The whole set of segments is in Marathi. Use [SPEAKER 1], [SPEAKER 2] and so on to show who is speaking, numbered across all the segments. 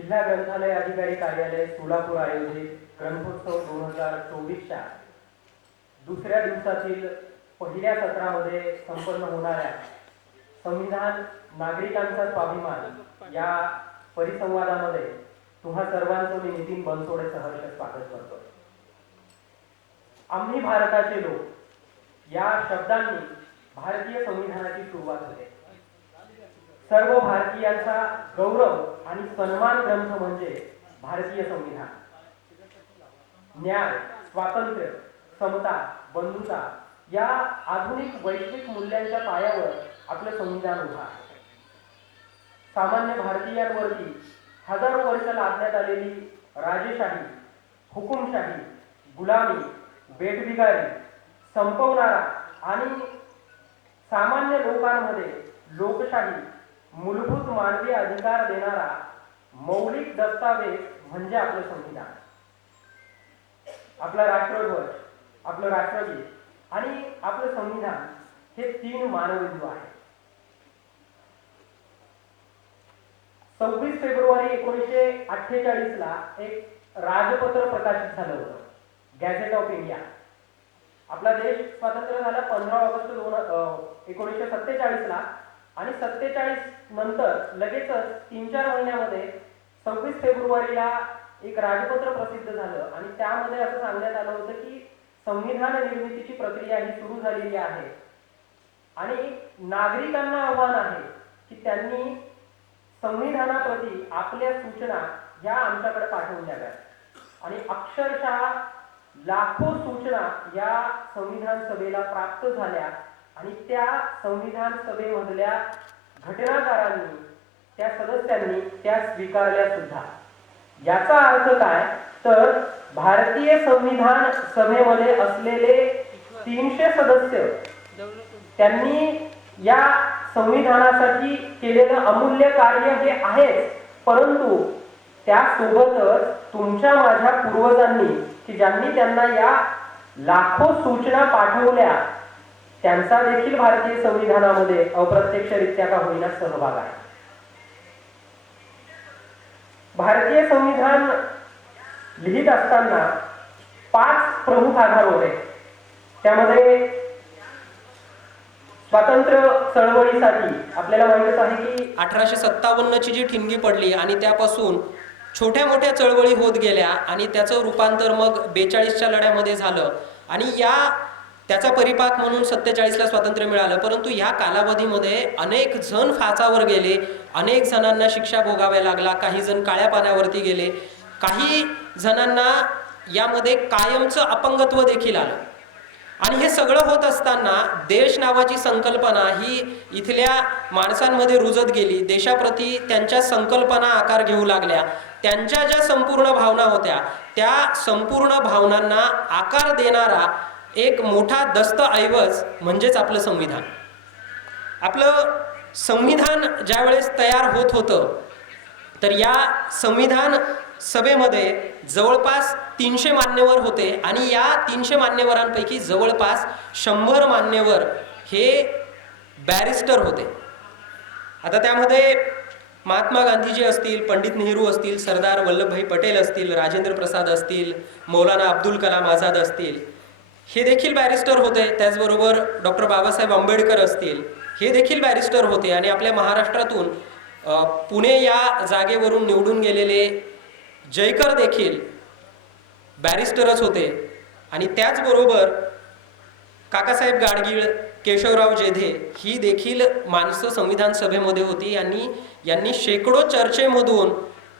[SPEAKER 1] जिल्हा ग्रंथालय अधिकारी कार्यालय सोलापूर आयोजित ग्रंथोत्सव दोन हजार चोवीसच्या दुसऱ्या दिवसातील पहिल्या सत्रामध्ये संपन्न होणाऱ्या संविधान नागरिकांचा स्वाभिमान या परिसंवादामध्ये तुम्हा सर्वांचं मी नितीन बनसोडे सहर्ष स्वागत करतो. आम्ही भारताचे लोक या शब्दांनी भारतीय संविधानाची सुरुवात होते सर्व भारतीयांचा गौरव आणि सन्मान ग्रंथ म्हणजे भारतीय संविधान. न्याय स्वातंत्र्य समता बंधुता या आधुनिक वैश्विक मूल्यांच्या पायावर आपलं संविधान उभा आहे. सामान्य भारतीयांवरती हजारो वर्ष लादण्यात आलेली राजेशाही हुकुमशाही गुलामी बेटबिगारी संपवणारा आणि सामान्य लोकांमध्ये लोकशाही मूलभूत मानवी अधिकार देणारा मौलिक दस्तावेज म्हणजे आपलं संविधान. आपला राष्ट्रध्वज आपलं राष्ट्रगीत आणि आपलं संविधान हे तीन मानबिंदू आहेत. सव्वीस फेब्रुवारी एकोणीसशे अठ्ठेचाळीस ला एक राजपत्र प्रकाशित झालं होतं. गॅझेट ऑफ इंडिया आपला देश स्वातंत्र्य झाला पंधरा ऑगस्ट दोन एकोणीसशे सत्तेचाळीस ला. आणि सत्तेचाळीस नंतर लगेचच तीन चार महिन्यामध्ये सव्वीस फेब्रुवारीला एक राजपत्र प्रसिद्ध झालं. आणि त्यामध्ये असं सांगण्यात आलं होतं की संविधान निर्मितीची प्रक्रिया ही सुरू झालेली आहे. आणि नागरिकांना आव्हान आहे की त्यांनी संविधानाप्रती आपल्या सूचना ह्या आमच्याकडे पाठवून द्याव्यात आणि अक्षरशः लाखो सूचना या संविधान सभेला प्राप्त झाल्या. आणि त्या संविधान सभेमधल्या घटनाकारांनी त्या सदस्यांनी त्या स्वीकारल्या सुद्धा. याचा अर्थ काय? तर भारतीय संविधान सभेमध्ये असलेले तीनशे सदस्य त्यांनी या संविधानासाठी केलेलं अमूल्य कार्य हे आहेच. परंतु त्यासोबतच तुमच्या माझ्या पूर्वजांनी की ज्यांनी त्यांना या लाखो सूचना पाठवल्या त्यांचा देखील भारतीय संविधानामध्ये अप्रत्यक्षरित्या का होईना सहभाग आहे. भारतीय संविधान लिहित असताना पाच प्रमुख आधार होते. त्यामध्ये स्वातंत्र्य चळवळीसाठी आपल्याला माहितच आहे की
[SPEAKER 2] अठराशे सत्तावन्नची जी ठिणगी पडली आणि त्यापासून छोट्या मोठ्या चळवळी होत गेल्या आणि त्याचं रूपांतर मग बेचाळीसच्या लढ्यामध्ये झालं. आणि या त्याचा परिपाक म्हणून सत्तेचाळीसला स्वातंत्र्य मिळालं. परंतु ह्या कालावधीमध्ये अनेक जण फाचावर गेले. अनेक जणांना शिक्षा भोगाव्या लागला. काही जण काळ्या पाण्यावरती गेले. काही जणांना यामध्ये कायमचं अपंगत्व देखील आलं. आणि हे सगळं होत असताना देश नावाची संकल्पना ही इथल्या माणसांमध्ये रुजत गेली. देशाप्रती त्यांच्या संकल्पना आकार घेऊ लागल्या. त्यांच्या ज्या संपूर्ण भावना होत्या त्या संपूर्ण भावनांना आकार देणारा एक मोठा दस्तऐवज म्हणजेच आपलं संविधान. आपलं संविधान ज्यावेळेस तयार होत होतं तर या संविधान सभेमध्ये जवळपास तीनशे मान्यवर होते आणि या तीनशे मान्यवरांपैकी जवळपास शंभर मान्यवर हे बॅरिस्टर होते. आता त्यामध्ये महात्मा गांधीजी असतील पंडित नेहरू असतील सरदार वल्लभभाई पटेल असतील राजेंद्र प्रसाद असतील मौलाना अब्दुल कलाम आझाद असतील हे देखील बॅरिस्टर होते त्याचबरोबर डॉक्टर बाबासाहेब आंबेडकर असतील हे देखील बॅरिस्टर होते आणि आपल्या महाराष्ट्रातून पुणे या जागेवरून निवडून गेलेले जयकर देखील बॅरिस्टरच होते. आणि त्याचबरोबर काकासाहेब गाडगीळ केशवराव जेधे ही देखील माणसं संविधान सभेमध्ये होती यांनी यांनी शेकडो चर्चेमधून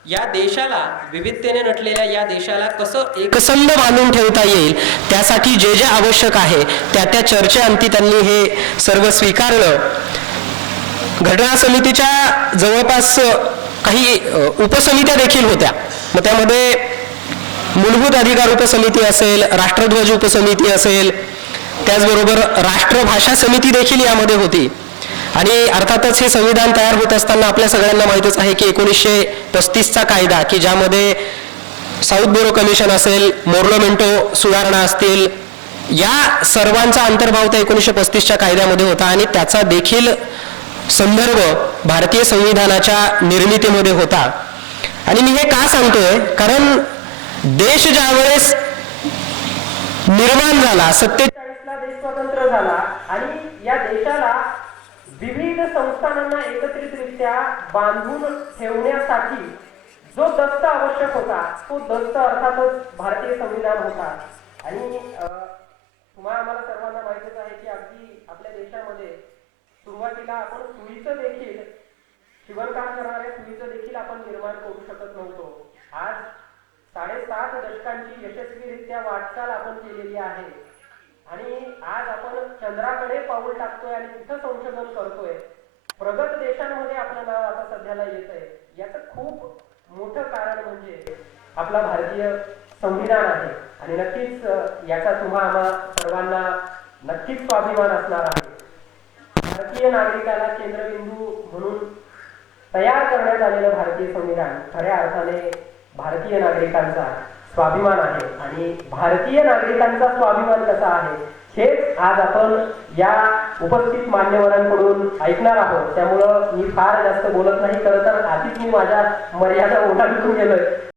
[SPEAKER 2] या देशाला विविधतेने नटलेल्या या देशाला कसं एकसंध बांधून ठेवता येईल त्यासाठी जे जे आवश्यक आहे त्या त्या चर्चेअंती त्यांनी हे सर्व स्वीकारलं. घटना समितीच्या जवळपास काही उपसमित्या देखील होत्या. मग त्यामध्ये मूलभूत अधिकार उपसमिती असेल राष्ट्रध्वज उपसमिती असेल त्याचबरोबर राष्ट्रभाषा समिती देखील यामध्ये होती. आणि अर्थातच हे संविधान तयार होत असताना आपल्या सगळ्यांना माहीतच आहे की एकोणीसशे पस्तीसचा कायदा की ज्यामध्ये साऊथ बोरो कमिशन असेल मोर्लोमेंटो सुधारणा असतील या सर्वांचा अंतर्भाव त्या एकोणीसशे पस्तीसच्या कायद्यामध्ये होता आणि त्याचा देखील संदर्भ भारतीय संविधानाच्या निर्मितीमध्ये होता. आणि मी हे का सांगतोय? कारण देश ज्यावेळेस निर्माण झाला
[SPEAKER 1] सत्तेचाळीसला देश स्वतंत्र झाला आणि या देशाला विविध संस्थानांना एकत्रितरित्या बांधून ठेवण्यासाठी जो दस्त आवश्यक होता तो दस्त अर्थातच भारतीय संविधान होता. आणि तुम्हाला आम्हाला सर्वांना माहितच आहे की अगदी आपल्या देशामध्ये सुरुवातीला आपण सुईचं देखील शिवणकाम करणाऱ्या सुईचं देखील आपण निर्माण करू शकत नव्हतो. आज साडेसात दशकांची यशस्वीरित्या वाटचाल आपण केलेली आहे. आणि आज आपण चंद्राकडे पाऊल टाकतोय आणि तिथं संशोधन करतोय. प्रगत देशांमध्ये आपलं नाव आता सध्याला येत आहे याचं खूप मोठं कारण म्हणजे आपला भारतीय संविधान आहे. आणि नक्कीच याचा तुम्हा आम्हा सर्वांना नक्कीच स्वाभिमान असणार आहे. भारतीय नागरिकाला केंद्रबिंदू म्हणून तयार करण्यात आलेलं भारतीय संविधान खऱ्या अर्थाने भारतीय नागरिकांचा स्वाभिमान आहे. आणि भारतीय नागरिकांचा स्वाभिमान कसा आहे हेच आज आपण या उपस्थित मान्यवरांकडून ऐकणार आहोत. त्यामुळं मी फार जास्त बोलत नाही खरं तर आधीच मी माझ्या मर्यादा ओलांडून गेलोय.